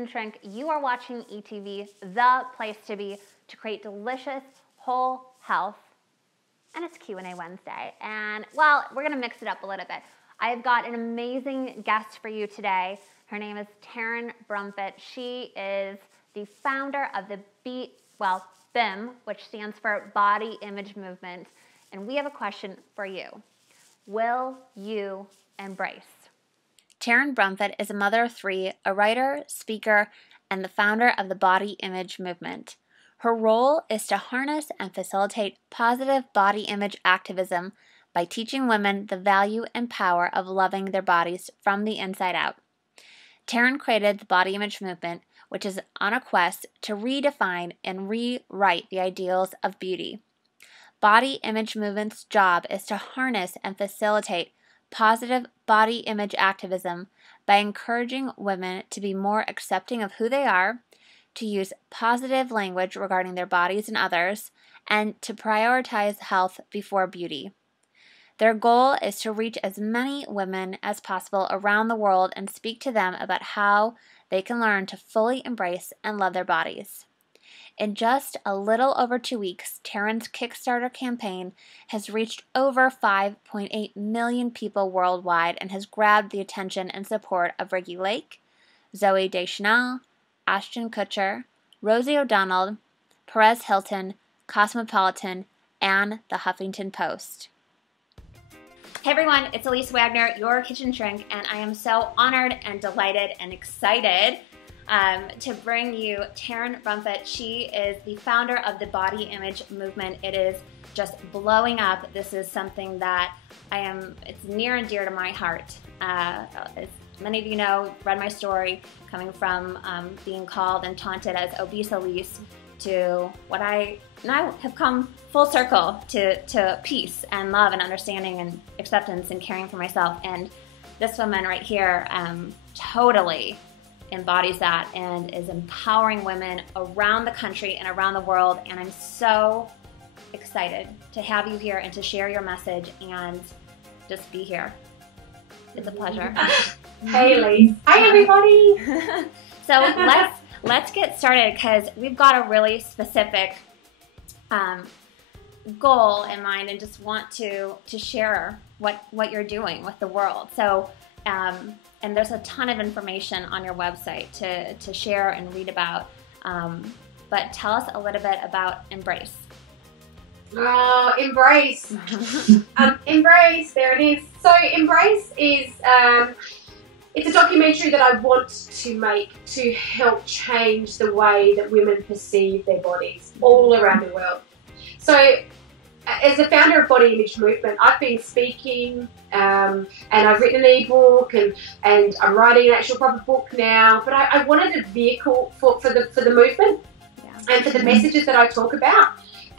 Kitchen Shrink. You are watching ETV, the place to be to create delicious whole health. And it's Q&A Wednesday. And, well, we're going to mix it up a little bit. I've got an amazing guest for you today. Her name is Taryn Brumfitt. She is the founder of the BIM, which stands for Body Image Movement. And we have a question for you. Will you embrace? Taryn Brumfitt is a mother of three, a writer, speaker, and the founder of the Body Image Movement. Her role is to harness and facilitate positive body image activism by teaching women the value and power of loving their bodies from the inside out. Taryn created the Body Image Movement, which is on a quest to redefine and rewrite the ideals of beauty. Body Image Movement's job is to harness and facilitate positive body image activism by encouraging women to be more accepting of who they are, to use positive language regarding their bodies and others, and to prioritize health before beauty. Their goal is to reach as many women as possible around the world and speak to them about how they can learn to fully embrace and love their bodies. In just a little over 2 weeks, Taryn's Kickstarter campaign has reached over 5.8 million people worldwide and has grabbed the attention and support of Ricky Lake, Zooey Deschanel, Ashton Kutcher, Rosie O'Donnell, Perez Hilton, Cosmopolitan, and the Huffington Post. Hey everyone, it's Elise Wagner, your kitchen shrink, and I am so honored and delighted and excited to bring you Taryn Brumfitt. She is the founder of the Body Image Movement. It is just blowing up. This is something that it's near and dear to my heart. As many of you know, read my story, coming from being called and taunted as obese Elise to what I now have come full circle to peace and love and understanding and acceptance and caring for myself. And this woman right here totally embodies that and is empowering women around the country and around the world. And I'm so excited to have you here and to share your message and just be here. It's a pleasure. Hey, Elise. Hi, everybody. So let's get started because we've got a really specific goal in mind and just want to share what you're doing with the world. So, and there's a ton of information on your website to share and read about. But tell us a little bit about Embrace. Oh, Embrace. Embrace, there it is. So Embrace is, it's a documentary that I want to make to help change the way that women perceive their bodies all around the world. So as the founder of Body Image Movement, I've been speaking and I've written an ebook and I'm writing an actual proper book now, but I wanted a vehicle for the movement and for the messages that I talk about.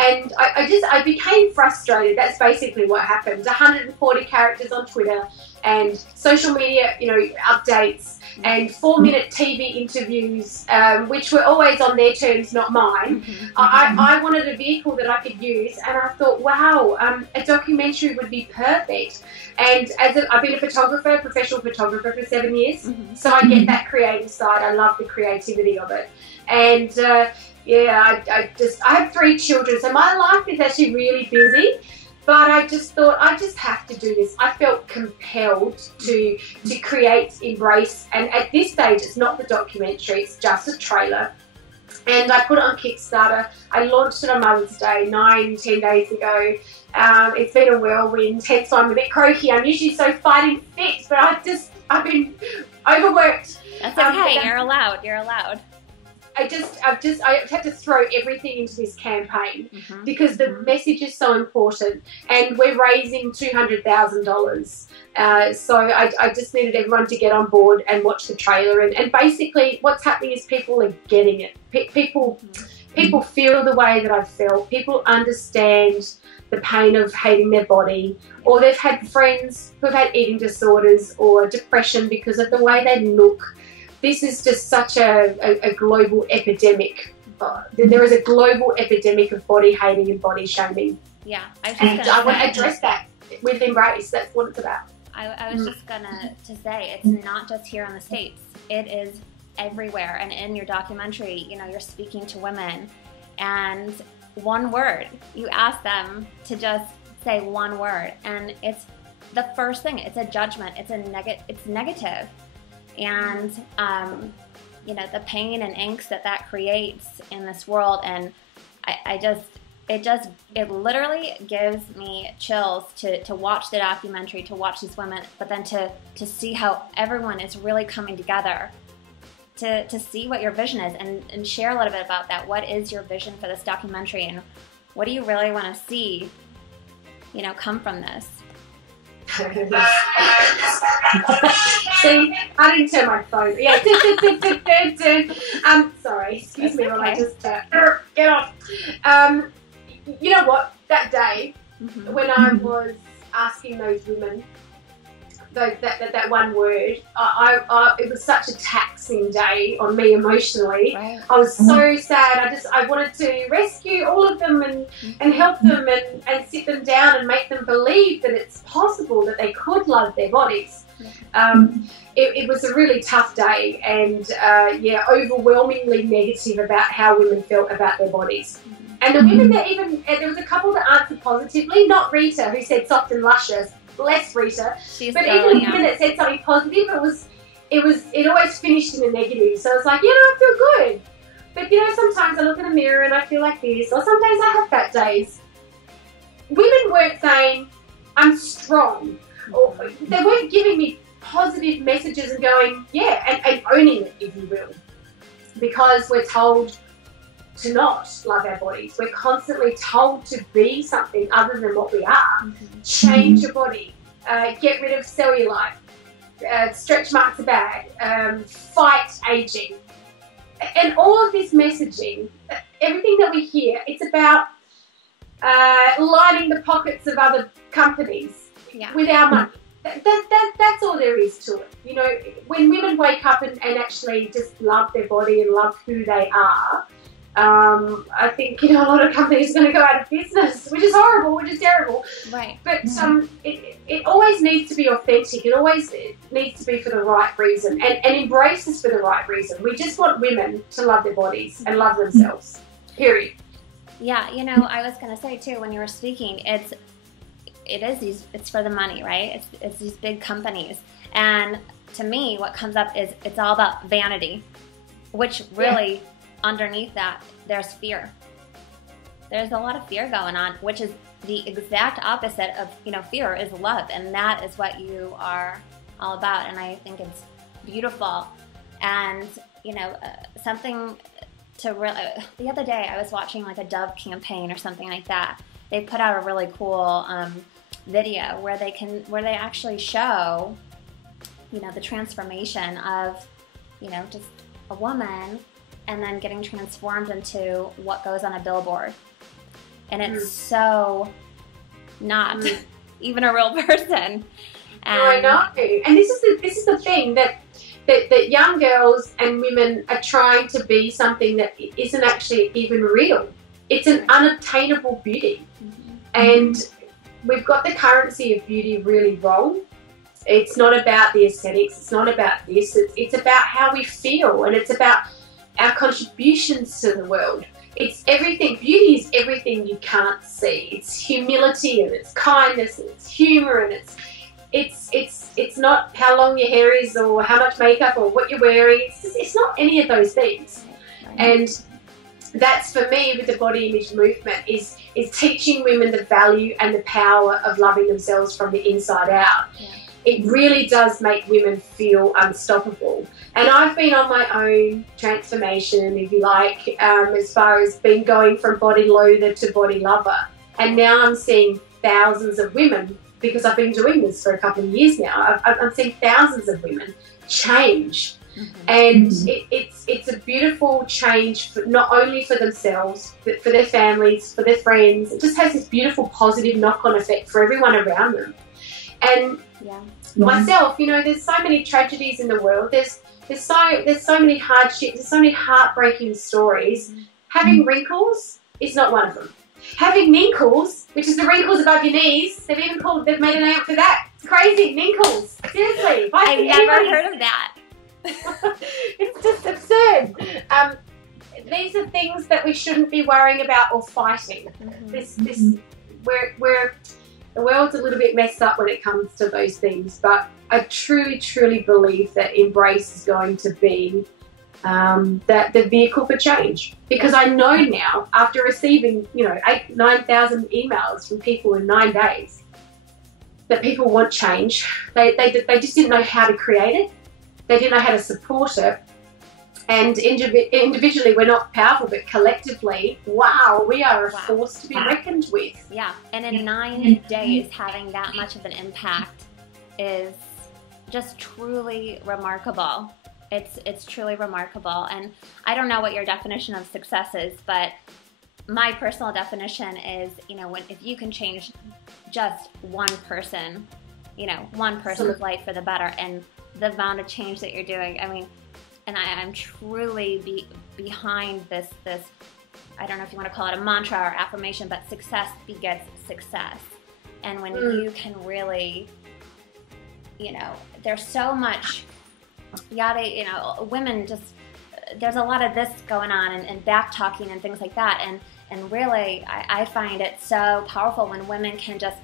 And I became frustrated. That's basically what happened. 140 characters on Twitter and social media, updates and 4-minute TV interviews, which were always on their terms, not mine. I wanted a vehicle that I could use, and I thought, wow, a documentary would be perfect. And I've been a photographer, professional photographer for 7 years, so I get that creative side. I love the creativity of it. And I have 3 children, so my life is actually really busy, but I just thought I just have to do this. I felt compelled to create Embrace, and at this stage it's not the documentary, it's just a trailer. And I put it on Kickstarter. I launched it on Mother's Day 9-10 days ago. It's been a whirlwind, hence why I'm a bit croaky. I'm usually so fighting fit, but I've been overworked. That's okay, you're allowed. I've had to throw everything into this campaign because the message is so important, and we're raising $200,000. So I just needed everyone to get on board and watch the trailer. And basically what's happening is people are getting it. People feel the way that I've felt. People understand the pain of hating their body, or they've had friends who've had eating disorders or depression because of the way they look. This is just such a global epidemic. There is a global epidemic of body hating and body shaming. Yeah, I want to address that with Embrace. That's what it's about. I was just gonna say it's not just here in the States. It is everywhere. And in your documentary, you know, you're speaking to women, and one word, you ask them to just say one word, and it's the first thing. It's a judgment. It's negative, and you know, the pain and angst that creates in this world. And it literally gives me chills to watch the documentary, to watch these women, but then to see how everyone is really coming together to see what your vision is, and share a little bit about that. What is your vision for this documentary, and what do you really want to see, you know, come from this? See, I didn't turn my phone. Yeah, sorry, excuse me while I just get off. You know what? That day, when I was asking those women that one word, it was such a taxing day on me emotionally. Right. I was so sad. I wanted to rescue all of them and help them and sit them down and make them believe that it's possible, that they could love their bodies. It was a really tough day, and overwhelmingly negative about how women felt about their bodies. And the women that there was a couple that answered positively, not Rita, who said soft and luscious, bless Rita, but even the women that said something positive, it always finished in a negative. So it's like, I feel good. But sometimes I look in the mirror and I feel like this, or sometimes I have bad days. Women weren't saying, I'm strong, or they weren't giving me positive messages and going, and owning it, if you will. Because we're told to not love our bodies. We're constantly told to be something other than what we are. Change your body. Get rid of cellulite. Stretch marks are bad. Fight aging. And all of this messaging, everything that we hear, it's about lining the pockets of other companies with our money. That's all there is to it. When women wake up and actually just love their body and love who they are, I think a lot of companies are going to go out of business, which is horrible, which is terrible. Right. But it always needs to be authentic. It always needs to be for the right reason, and embrace us for the right reason. We just want women to love their bodies and love themselves. Period. Yeah, I was going to say too, when you were speaking, it's for the money, right? It's these big companies, and to me, what comes up is it's all about vanity, which really. Yeah. Underneath that, there's fear. There's a lot of fear going on, which is the exact opposite of, fear is love. And that is what you are all about. And I think it's beautiful. And, something to really, the other day I was watching like a Dove campaign or something like that. They put out a really cool video where they actually show, the transformation of, just a woman and then getting transformed into what goes on a billboard. And it's so not even a real person. And I know. And this is the thing that young girls and women are trying to be something that isn't actually even real. It's an unattainable beauty. And we've got the currency of beauty really wrong. It's not about the aesthetics. It's not about this. It's about how we feel, and it's about our contributions to the world. It's everything. Beauty is everything you can't see. It's humility, and it's kindness, and it's humor, and it's not how long your hair is or how much makeup or what you're wearing. It's not any of those things. And that's, for me, with the body image movement, is teaching women the value and the power of loving themselves from the inside out. It really does make women feel unstoppable. And I've been on my own transformation, if you like, as far as going from body loather to body lover. And now I'm seeing thousands of women, because I've been doing this for a couple of years now, I'm seeing thousands of women change. And it's a beautiful change, not only for themselves, but for their families, for their friends. It just has this beautiful positive knock-on effect for everyone around them. And myself, there's so many tragedies in the world. There's so many hardships. There's so many heartbreaking stories. Having wrinkles is not one of them. Having ninkles, which is the wrinkles above your knees, they've made a name for that. It's crazy, ninkles. Seriously, I've never heard of that. It's just absurd. These are things that we shouldn't be worrying about or fighting. We're the world's a little bit messed up when it comes to those things, but I truly, truly believe that Embrace is going to be that the vehicle for change. Because I know now, after receiving 9,000 emails from people in 9 days, that people want change. They just didn't know how to create it. They didn't know how to support it. And individually, we're not powerful, but collectively, wow, we are a force to be reckoned with. Yeah, and in 9 days, having that much of an impact is just truly remarkable. It's truly remarkable. And I don't know what your definition of success is, but my personal definition is, if you can change just one person, one person's life for the better, and the amount of change that you're doing, and I'm truly behind this, I don't know if you want to call it a mantra or affirmation, but success begets success. And when you can really, there's so much, women just, there's a lot of this going on and back talking and things like that. And really, I find it so powerful when women can just,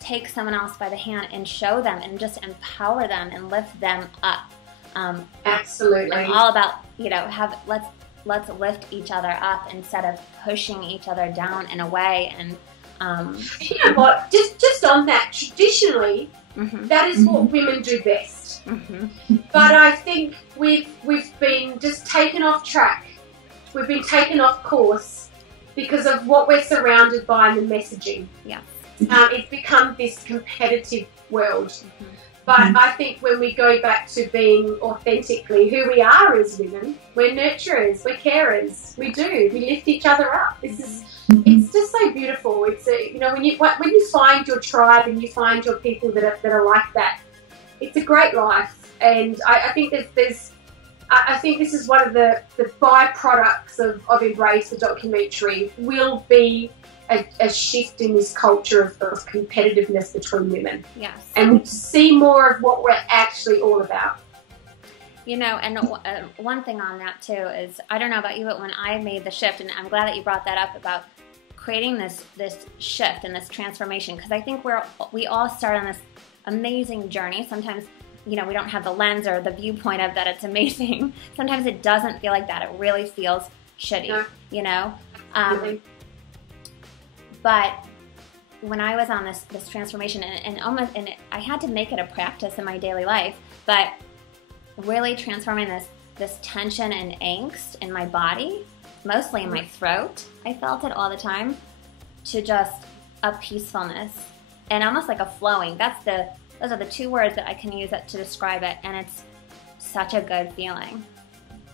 take someone else by the hand and show them and just empower them and lift them up. Absolutely. I'm all about, let's lift each other up instead of pushing each other down in a way. And you know what? Just on that, traditionally, that is what women do best. But I think we've been just taken off track. We've been taken off course because of what we're surrounded by in the messaging. Yeah. It's become this competitive world. But I think when we go back to being authentically who we are as women, we're nurturers, we're carers, we lift each other up. It's just so beautiful. It's when you find your tribe and you find your people that are like that, it's a great life. And I think I think this is one of the byproducts of Embrace, the documentary, will be a shift in this culture of competitiveness between women. Yes. And we see more of what we're actually all about. And one thing on that too is, I don't know about you, but when I made the shift, and I'm glad that you brought that up about creating this shift and this transformation, because I think we all start on this amazing journey. Sometimes, we don't have the lens or the viewpoint of that it's amazing. Sometimes it doesn't feel like that. It really feels shitty, But when I was on this transformation, and I had to make it a practice in my daily life, but really transforming this tension and angst in my body, mostly in my throat, I felt it all the time, to just a peacefulness and almost like a flowing. Those are the two words that I can use to describe it, and it's such a good feeling.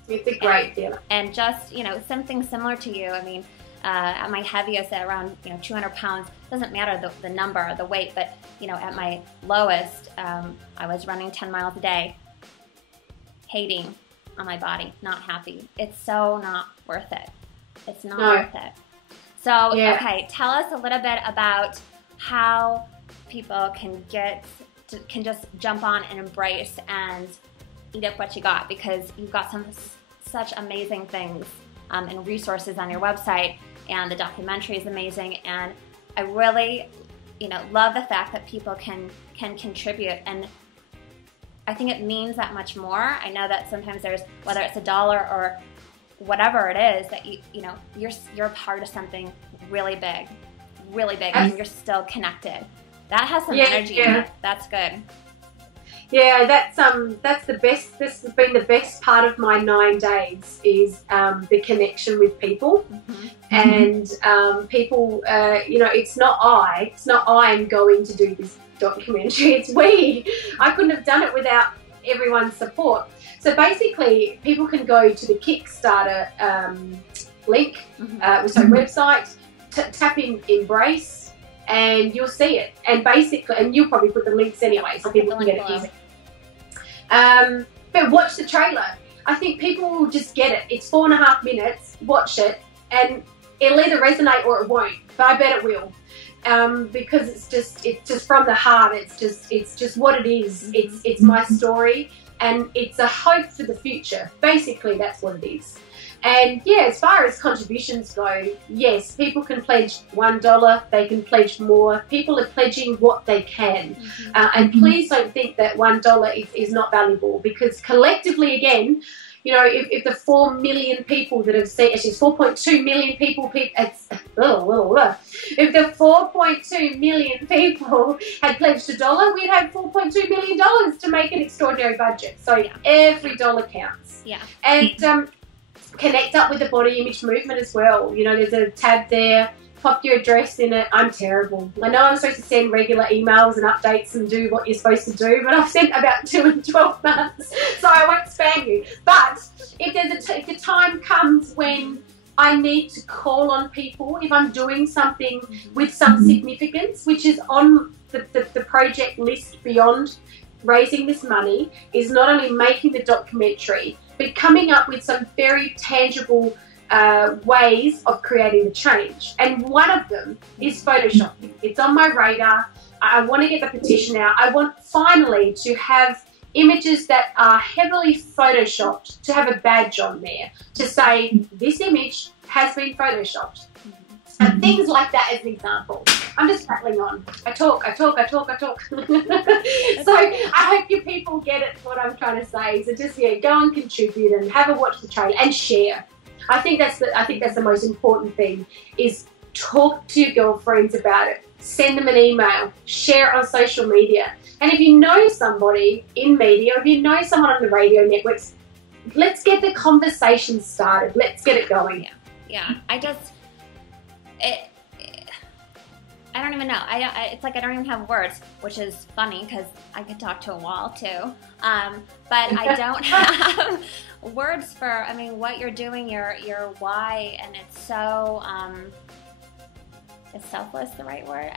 It's a great feeling. And just, something similar to you. At my heaviest, at around 200 pounds, doesn't matter the number or the weight, but at my lowest, I was running 10 miles a day, hating on my body, not happy. It's so not worth it. It's not worth it. So, okay, tell us a little bit about how people can just jump on and embrace and eat up what you got, because you've got such amazing things and resources on your website, and the documentary is amazing, and I really, love the fact that people can contribute, and I think it means that much more. I know that sometimes there's, whether it's $1 or whatever it is, that you're a part of something really big, and you're still connected. That has some energy in it. That's good. Yeah, that's the best. This has been the best part of my 9 days, is the connection with people, and people. It's not I'm going to do this documentary. It's we. I couldn't have done it without everyone's support. So basically, people can go to the Kickstarter link, website, tap in Embrace, and you'll see it. And basically, and you'll probably put the links anyway, so people can get it easy. But watch the trailer. I think people will just get it. It's 4.5 minutes. Watch it, and it'll either resonate or it won't. But I bet it will, because it's just from the heart. It's just what it is. It's my story, and it's a hope for the future. Basically, that's what it is. And yeah, as far as contributions go, yes, people can pledge $1, they can pledge more. People are pledging what they can. And please don't think that $1 is not valuable, because collectively, again, you know, if the 4 million people that have seen, actually it's 4.2 million people, if the 4.2 million people had pledged $1, we'd have $4.2 million to make an extraordinary budget. So every dollar counts. Yeah. And connect up with the body image movement as well. You know, there's a tab there, pop your address in it. I'm terrible. I know I'm supposed to send regular emails and updates and do what you're supposed to do, but I've sent about 2 in 12 months, so I won't spam you. But if the time comes when I need to call on people, if I'm doing something with some significance, which is on the project list beyond raising this money, is not only making the documentary, but coming up with some very tangible ways of creating the change. And one of them is photoshopping. It's on my radar. I want to get the petition out. I want finally to have images that are heavily photoshopped, to have a badge on there to say this image has been photoshopped. And things like that as an example. I'm just rattling on. I talk. So I hope you people get it, what I'm trying to say. So just, yeah, go and contribute and have a watch the trailer and share. I think that's the most important thing, is talk to your girlfriends about it. Send them an email. Share it on social media. And if you know somebody in media, or if you know someone on the radio networks, let's get the conversation started. Let's get it going. Yeah. I don't even know. It's like I don't even have words, which is funny because I could talk to a wall too. But I don't have words for, I mean, what you're doing, your why, and it's so, is selfless the right word?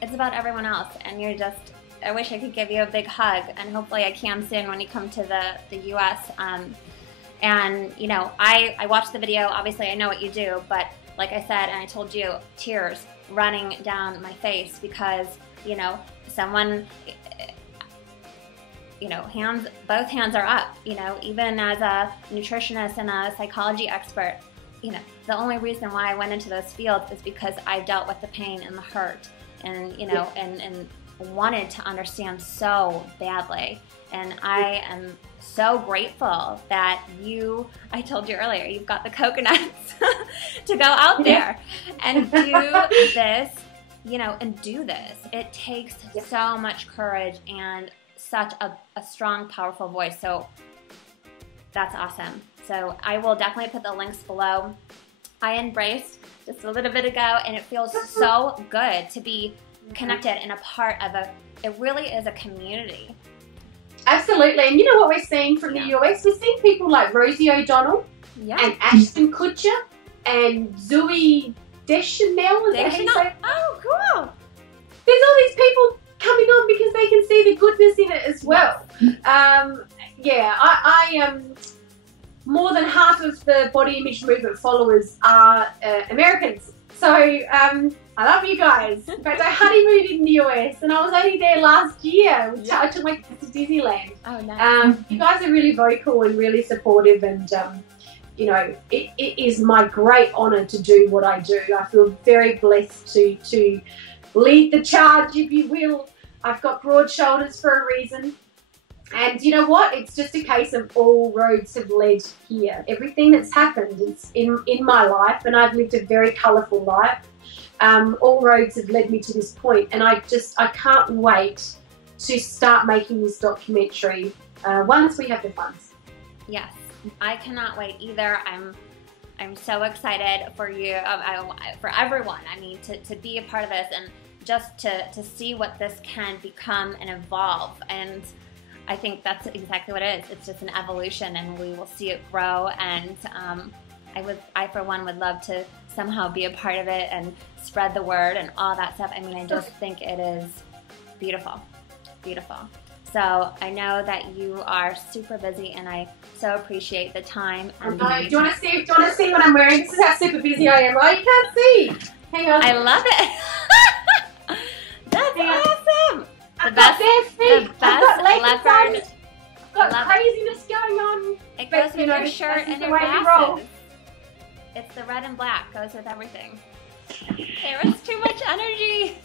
It's about everyone else, and you're just, I wish I could give you a big hug, and hopefully I can soon when you come to the US. And, you know, I watched the video. Obviously, I know what you do, but like I said, and I told you, tears running down my face because, you know, someone, you know, both hands are up, you know, even as a nutritionist and a psychology expert, you know, the only reason why I went into those fields is because I dealt with the pain and the hurt and, you know, and wanted to understand so badly. And I am so grateful that I told you earlier, you've got the coconuts to go out there and do this, you know, and do this. It takes so much courage and such a strong, powerful voice. So that's awesome. So I will definitely put the links below. I embraced just a little bit ago, and it feels so good to be connected and a part of it really is a community. Absolutely. And you know what we're seeing from the US? We're seeing people like Rosie O'Donnell and Ashton Kutcher and Zooey Deschanel. Oh, cool. There's all these people coming on because they can see the goodness in it as well. I am more than half of the body image movement followers are Americans. So I love you guys. In fact, I honeymooned in the US, and I was only there last year. I took my kids to Disneyland. Oh, nice. You guys are really vocal and really supportive, and you know, it is my great honour to do what I do. I feel very blessed to lead the charge, if you will. I've got broad shoulders for a reason. And you know what? It's just a case of all roads have led here. Everything that's happened is in my life, and I've lived a very colourful life. All roads have led me to this point, and I can't wait to start making this documentary once we have the funds. Yes, I cannot wait either. I'm so excited for you, for everyone. I mean, to be a part of this, and just to see what this can become and evolve. And I think that's exactly what it is. It's just an evolution, and we will see it grow. And I for one would love to somehow be a part of it and spread the word and all that stuff. I mean, I just think it is beautiful, beautiful. So I know that you are super busy, and I so appreciate the time. And do you want to see what I'm wearing? This is how super busy I am. Oh, you can't see. Hang on. I love it. That's awesome. The best, bare feet. the I've got best legs leopard. on. Got craziness going on. It goes But, with your shirt and your glasses. It's the red and black. Goes with everything. There was too much energy.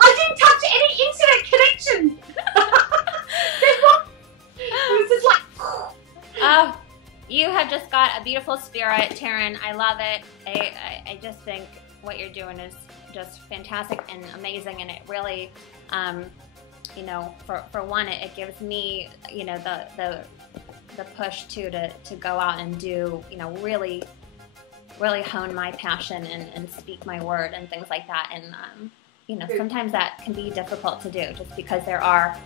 I didn't touch any internet connection. It was just like. Oh, you have just got a beautiful spirit, Taryn. I love it. I just think what you're doing is just fantastic and amazing, and it really, you know, for one, it gives me, you know, the push to go out and do, you know, really hone my passion and speak my word and things like that. And you know, sometimes that can be difficult to do just because there are,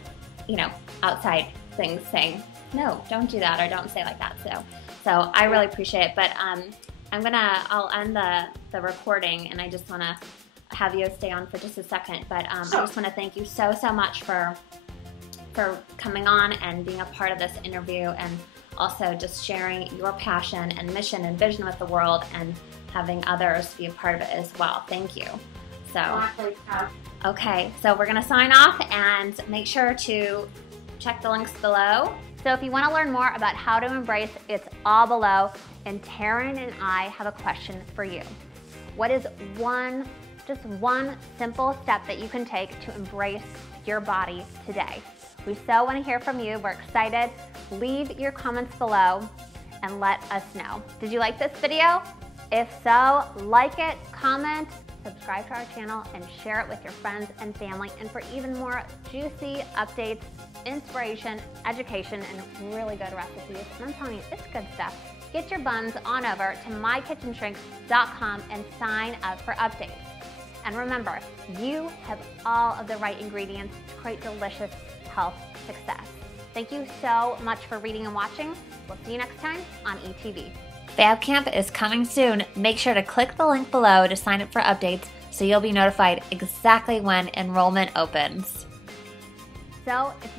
you know, outside things saying, no, don't do that, or don't say like that. So I really appreciate it. But I'll end the recording, and I just want to have you stay on for just a second. But I just want to thank you so much for coming on and being a part of this interview, and also just sharing your passion and mission and vision with the world, and having others be a part of it as well. Thank you. So, okay, so we're going to sign off, and make sure to check the links below. So if you want to learn more about how to embrace, it's all below. And Taryn and I have a question for you. What is just one simple step that you can take to embrace your body today? We so want to hear from you. We're excited. Leave your comments below and let us know. Did you like this video? If so, like it, comment, subscribe to our channel, and share it with your friends and family. And for even more juicy updates, inspiration, education, and really good recipes, and I'm telling you, it's good stuff, get your buns on over to mykitchenshrinks.com and sign up for updates. And remember, you have all of the right ingredients to create delicious health success. Thank you so much for reading and watching. We'll see you next time on ETV. Fab Camp is coming soon. Make sure to click the link below to sign up for updates so you'll be notified exactly when enrollment opens. So if